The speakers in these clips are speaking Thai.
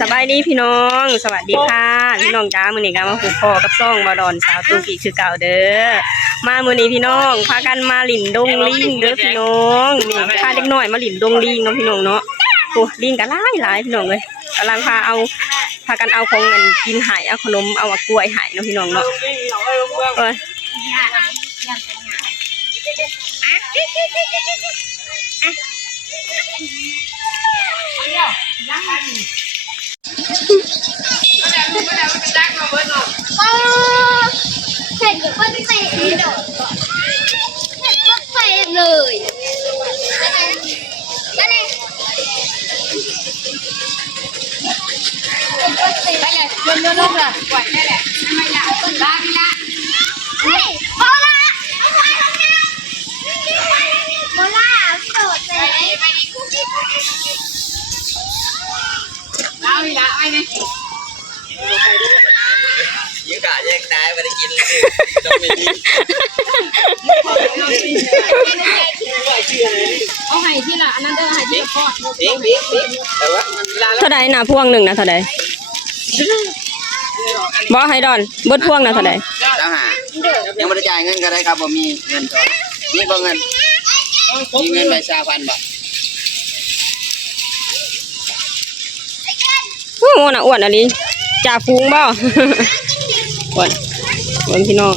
สบายดีพี่น้องสวัสดีค่ะพี่น้องจ้ามื้อนี้ก็มาพบพ่อกับซ่องบาดอนสาวตูกีคือเก่าเด้อมามื้อนี้พี่น้องพากันมาหลินดงลิงเด้อพี่น้องนี่พาเด็กน้อยมาหลินดงลิงเนาะพี่น้องเนาะโอ้ลิงก็หลายพี่น้องเลยกำลังพากันเอาของเงินกินหายเอาขนมเอากล้วยหายเนาะพี่น้องเนาะเอ้ยเห็นกับว่าเตะเลยเนาะเห็นว่าเตะเลยนั่นเองไปเลยเดินลงเลยกวาดได้แหละทำไมล่ะต้นบ้าพี่ละเฮ้ยโบล่าโบล่าโดดเลยไปดิคุกกี้เอาพี่ละไปเลยยิ่งกะแยกตายไม่ได้กินต้องไม่กินเอาไห่ที่ละอันนั้นเด้อไห่ที่ละทอดบิ๊กแต่ว่ามันเท่าใดน่ะพวงหนึ่งนะเท่าใดบ่ให้ดอนเบิดพวงน่ะเท่าใดแล้วหายังไม่ได้จ่ายเงินก็ได้ครับผมมีเงินก่อนมีบ่เงินมีเงินไป3,000 บาทโอ้โหน่ะอ้วนอันนี้จ่าฟูงบ่อ้วนพี่น้อง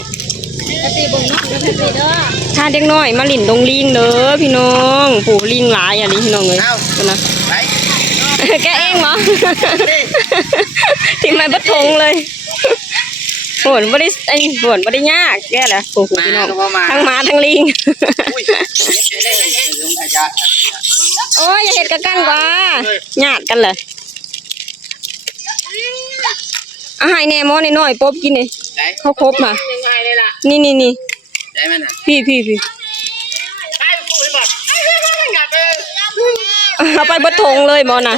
ถ้าเด็กน้อยมาหลินดงลิงเด้อพี่น้องปู่ลิงหลายอันนี้พี่น้องเลยนะแกเองเหรอที่ไม่บัดทงเลยโหนบ่ได้โหนบ่ได้ยากแกแหละปู่พี่น้องทั้งม้าทั้งลิงโอ้ยอย่าเห็ดกันกว่าญาติกันเลยอาหารแหนมอน้อยๆป๊บกินนี่เขาครบมานี่ได้มั้ยน่ะพี่เอาไปบัดทงเลยมอน่ะ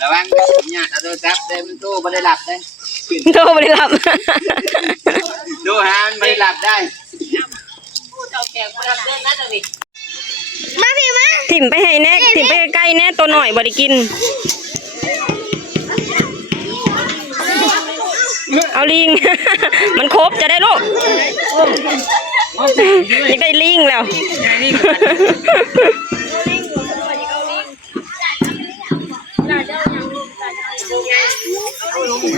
ระวังเนี่ยเอาโทรศัพท์ได้มันตู้ไม่ได้หลับได้โตไม่ได้หลับดูฮะมันไม่ได้หลับได้มาพี่มาถิ่มไปให้แน่ถิ่มไปใกล้แน่ตัวหน่อยบ่ได้กินเอาลิงมันครบจะได้ลูกอยากได้ลิงแล้ว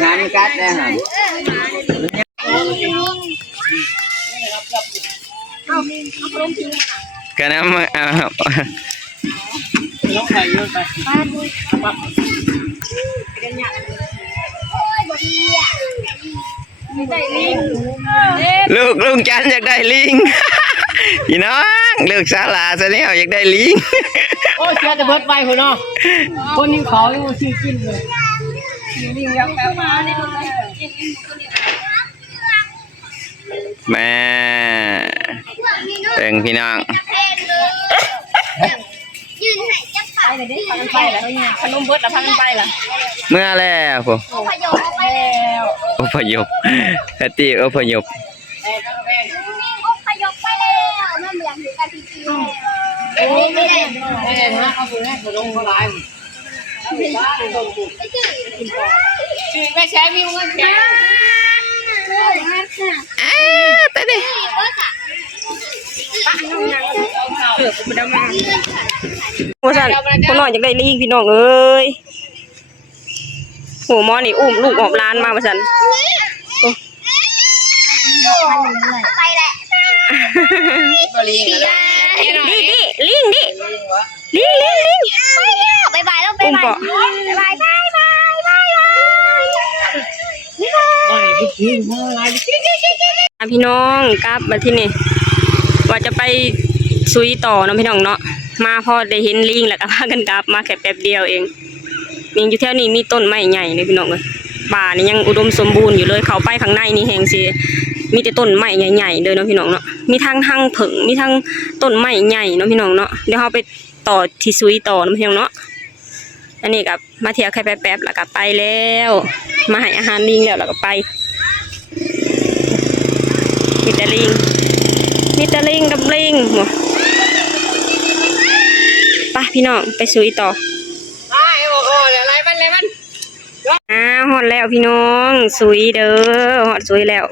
งานกัดได้ฮะกันน้ำลูกลุงจันอยากได้ลิงพี่น้องเลือกสาลาซะแล้วอยากได้ลิงโอ้เชื่อจะเบิดไปคนเนาะคนนี้ขอให้มันซื้อกินเลยลิงยังแปลมาเนี่ยแม่เต็งพี่น้องยืนให้จับปากไปเลยดิพากันไปแล้วเนี่ยขนมเบิดแล้วพากันไปล่ะเมื่อแล้วผมพยองไปแล้วอพยพแพตตี้อพยพพยองไปแล้วนั่นเหมือนกันทีทีโอ้ไม่ได้ไม่ได้นะเอาไปแม่ขนมเขาหลายชื่อแม่แชร์มีเงินแชร์ไปดิว่าสั่นคนน้อยอยากได้ลิงพี่น้องเอ้ยโหมอนี่อุ้มลูกออกร้านมาว่าสั่นไปแหละลิงอะไรลิงบายบายแล้วบายบายบายบายพี่น้องกลับมาที่นี่ว่าจะไปซุยต่อเนาะพี่น้องเนาะมาพอได้เห็นลิงแล้วก็พากันกลับมาแค่แป๊บเดียวเองมีอยู่แถวนี้มีต้นไม้ใหญ่เลยพี่น้องเลยป่านี่ยังอุดมสมบูรณ์อยู่เลยเขาไปข้างในนี่แห่งสิมีแต่ต้นไม้ใหญ่ๆเลยเนาะพี่น้องเนาะมีทั้งหั่งผึ่งมีทั้งต้นไม้ใหญ่เนาะพี่น้องเนาะเดี๋ยวเราไปต่อที่ซุยต่อเนาะพี่น้องเนาะอันนี้กับมาเที่ยวแค่แป๊บๆแล้วก็ไปแล้วมาให้อาหารลิงแล้วก็ไปมีแต่ลิงกับลิง พี่น้องไปซุยต่อ ไอ้โอ้โหอะไรมัน ฮอดแล้วพี่น้องซุยเด้อฮอดซุยแล้ว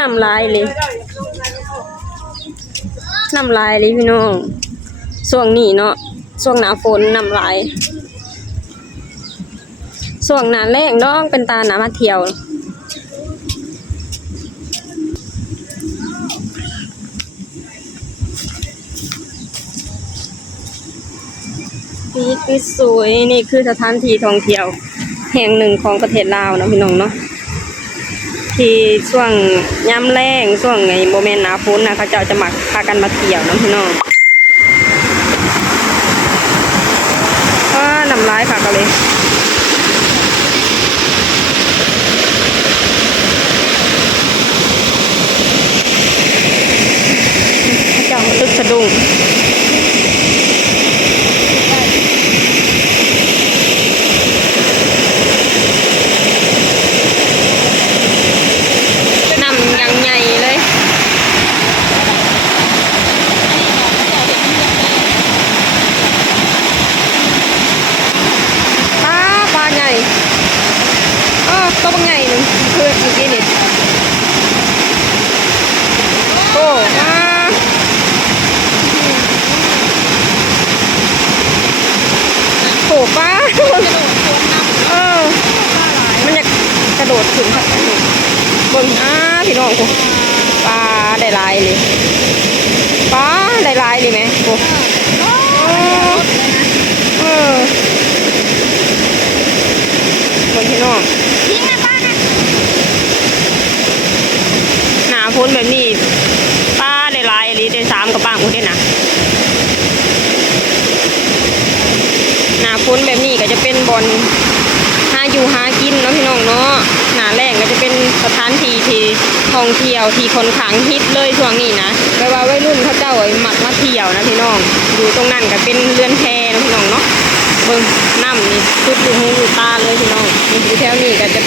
น้ำลายเลยพี่น้องช่วงนี้เนาะช่วงหน้าฝนน้ำลายช่วงหน้าแล้งน้องเป็นตาหนามาเที่ยวปีกสวยนี่คือสถานที่ท่องเที่ยวแห่งหนึ่งของประเทศลาวนะพี่น้องเนาะที่ช่วงยามแล้งช่วงไงโมเมนต์หน้าฝนนะเขาเจ้าจะมักพากันมาเที่ยวนะพี่น้องน้ำลายค่ะก็เลยเขาเจ้าตึกสะดุ้งน้ำยังใหญ่เลยปลาใหญ่ตัวบางใหญ่หนึ่งคือเมื่อกี้นี่โอ้โหปลามันจะกระโดดถึงค่ะบนพี่น้องกูปลาได้ลายเลยปลาได้ลายเลยไหมกูบนพี่น้องหนาพ้นแบบนี้ป้าได้ลายอะไรได้3กับป้ากูได้นะหนาพ้นแบบนี้ก็จะเป็นบอลหาอยู่หากินเนาะพี่น้องเนาะหนาแรงก็จะเป็นสถานที่ที่ท่องเที่ยวที่คนขังฮิตเลยช่วงนี้นะแปลว่าวัยรุ่นเขาเจ้ามักมาเที่ยวนะพี่น้องอยู่ตรงนั้นก็เป็นเรือนแพนะพี่น้องเนาะเบิ่งน้ำนี่สุดลูกหูลูกตาเลยพี่น้องอยู่แถวนี้ก็จะ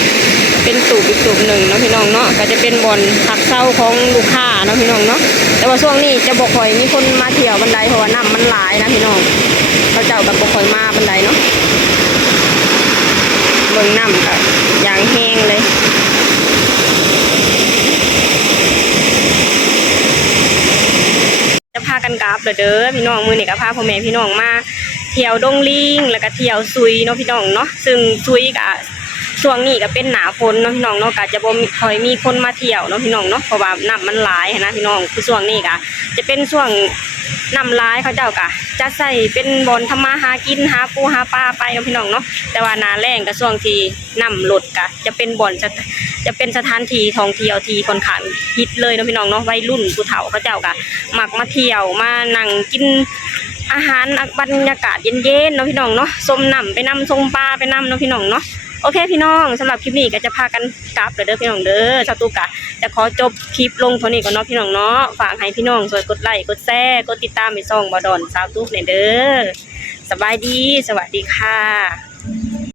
เป็นสูบอีกสูบหนึ่งเนาะพี่น้องเนาะก็จะเป็นบ่อนพักเช่าของลูกค้าเนาะพี่น้องเนาะแต่ว่าช่วงนี้จะบ่ค่อยมีคนมาเที่ยวบันไดเพราะว่าน้ำมันหลายนะพี่น้องเขาเจ้าก็บ่ค่อยมาบันไดเนาะเบิ่งน้ำก็อย่างแห้งเลยจะพากันกลับเด้อพี่น้องมื้อนี้ก็พาพ่อแม่พี่น้องมาเที่ยวดงลิงแล้วก็เที่ยวซุยเนาะพี่น้องเนาะซึ่งซุยก็ช่วงนี้ก็เป็นหน้าฝนเนาะพี่น้องเนาะก็จะบ่ค่อยมีคนมาเที่ยวเนาะพี่น้องเนาะเพราะว่าน้ำมันหลายนะพี่น้องคือช่วงนี้ก็จะเป็นช่วงน้ำหลายเขาเจ้าก็จะใส่เป็นบ่อนทำมาหากินหาปูหาปลาไปเนาะพี่น้องเนาะแต่ว่าหน้าแล้งก็ช่วงที่น้ำลดก็จะเป็นบ่อนจะเป็นสถานที่ท่องเที่ยวที่ค่อนข้างฮิตเลยเนาะพี่น้องเนาะวัยรุ่นผู้เฒ่าเขาเจ้าก็มักมาเที่ยวมานั่งกินอาหารบรรยากาศเย็นๆเนาะพี่น้องเนาะส้มน้ำไปน้ำส้มปลาไปน้ำเนาะพี่น้องเนาะโอเคพี่น้องสำหรับคลิปนี้ก็จะพากันกลับเด้อพี่น้องเด้อชาวตุกะจะขอจบคลิปลงเท่านี้ก่อนเนาะพี่น้องเนาะฝากให้พี่น้องช่วยกดไลค์กดแชร์กดติดตามไปส่องบ่ดอนสาวตุกเนี่ยเด้อสบายดีสวัสดีค่ะ